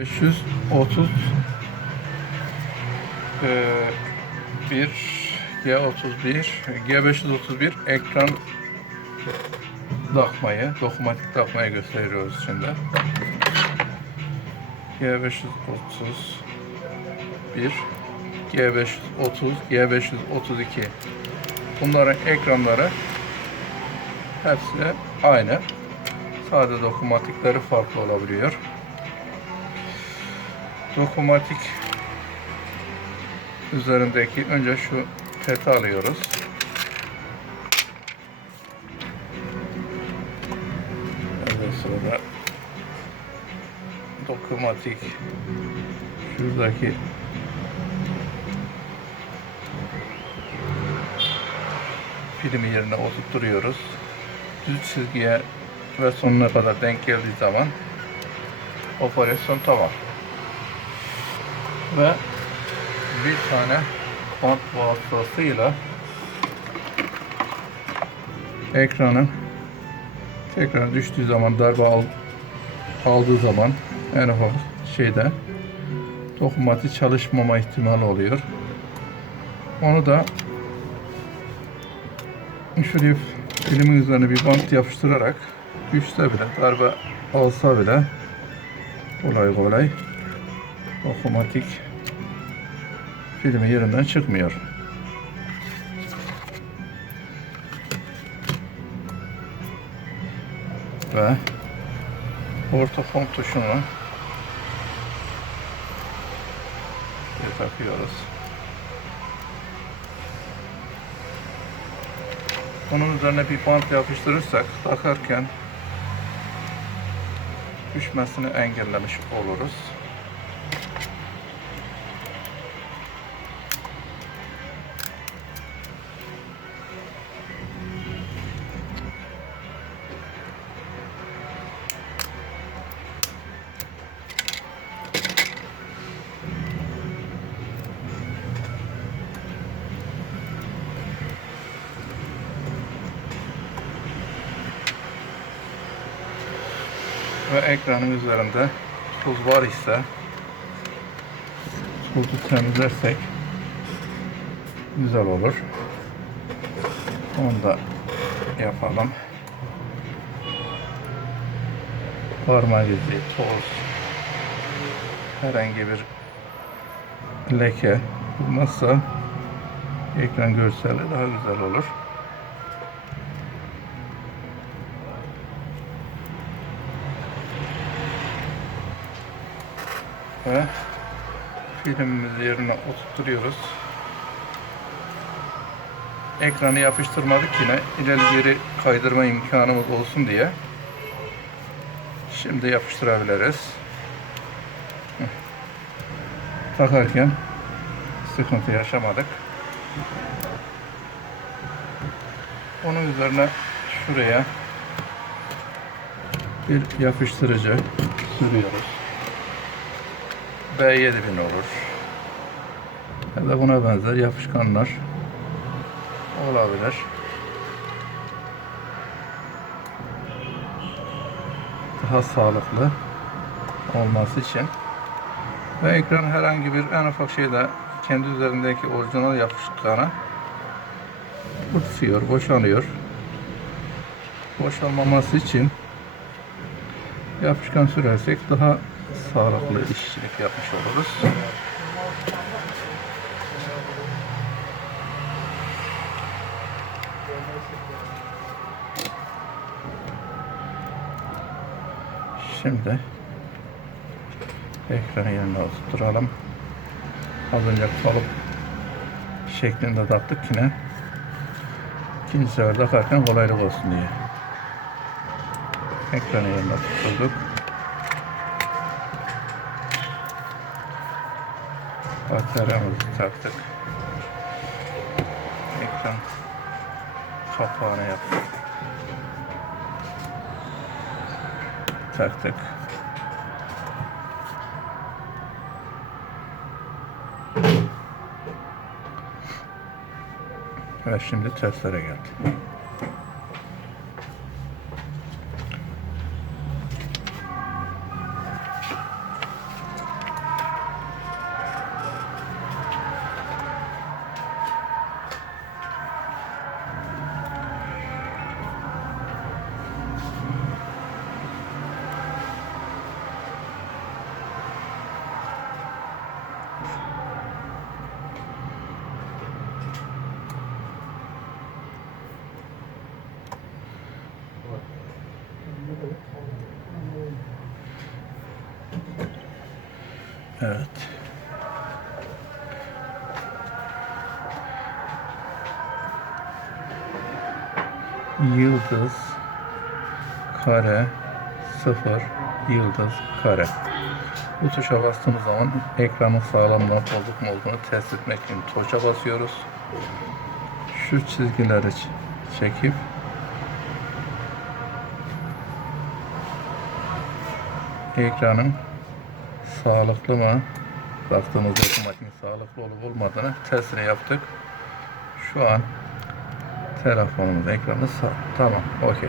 530 eee, 1 G31 G531 ekran takmayı, dokunmatik takmayı gösteriyoruz şimdi. G531 G530 G532 Bunların ekranları hepsi aynı. Sadece dokunmatikleri farklı olabiliyor. Dokunmatik üzerindeki önce şu peti alıyoruz. Ondan sonra dokunmatik şuradaki filmi yerine oturtturuyoruz. Düz çizgiye ve sonuna kadar denk geldiği zaman operasyon tamam. Ve bir tane bant vasıtasıyla ekranın tekrar düştüğü zaman darbe al, aldığı zaman en ufak şeyde dokunmatik çalışmama ihtimali oluyor. Onu da şuraya filmin üzerine bir bant yapıştırarak düşse bile darbe alsa bile kolay kolay otomatik filmi yerinden çıkmıyor. Ve orta fon tuşunu takıyoruz. Onun üzerine bir bant yapıştırırsak takarken düşmesini engellemiş oluruz. Ekranın üzerinde tuz var ise tuzu temizlersek güzel olur. Onu da yapalım. Parmak izi, toz, herhangi bir leke olmazsa ekran görseli daha güzel olur. Ve filmimizi yerine oturtuyoruz. Ekranı yapıştırmadık yine ileri geri kaydırma imkanımız olsun diye. Şimdi yapıştırabiliriz. Takarken sıkıntı yaşamadık. Onun üzerine şuraya bir yapıştırıcı sürüyoruz. B7000 olur. Ya da buna benzer yapışkanlar olabilir. Daha sağlıklı olması için. Ve ekran herhangi bir en ufak şeyde kendi üzerindeki orijinal yapışkanı kurtuyor, boşanıyor. Boşalmaması için yapışkan sürersek daha sağlıklı işçilik yapmış oluruz. Şimdi ekranı yerine oturtalım. Az önce kalıp şeklinde taktık yine. İkinci sefer takarken kolaylık olsun diye. Ekranı yerine tutturduk. Bataryamızı taktık. Ekran kapağını yaptık. Taktık. Ve şimdi testlere geldi. Evet. Yıldız kare sıfır yıldız kare. Bu tuşa bastığımız zaman ekranın sağlamlığı bozuk mu olduğunu test etmek için tuşa basıyoruz. Şu çizgileri çekip ekranın sağlıklı mı baktığımızda otomatik sağlıklı olup olmadığını testini yaptık. Şu an telefonumuz ekranı sağ. Tamam, okey.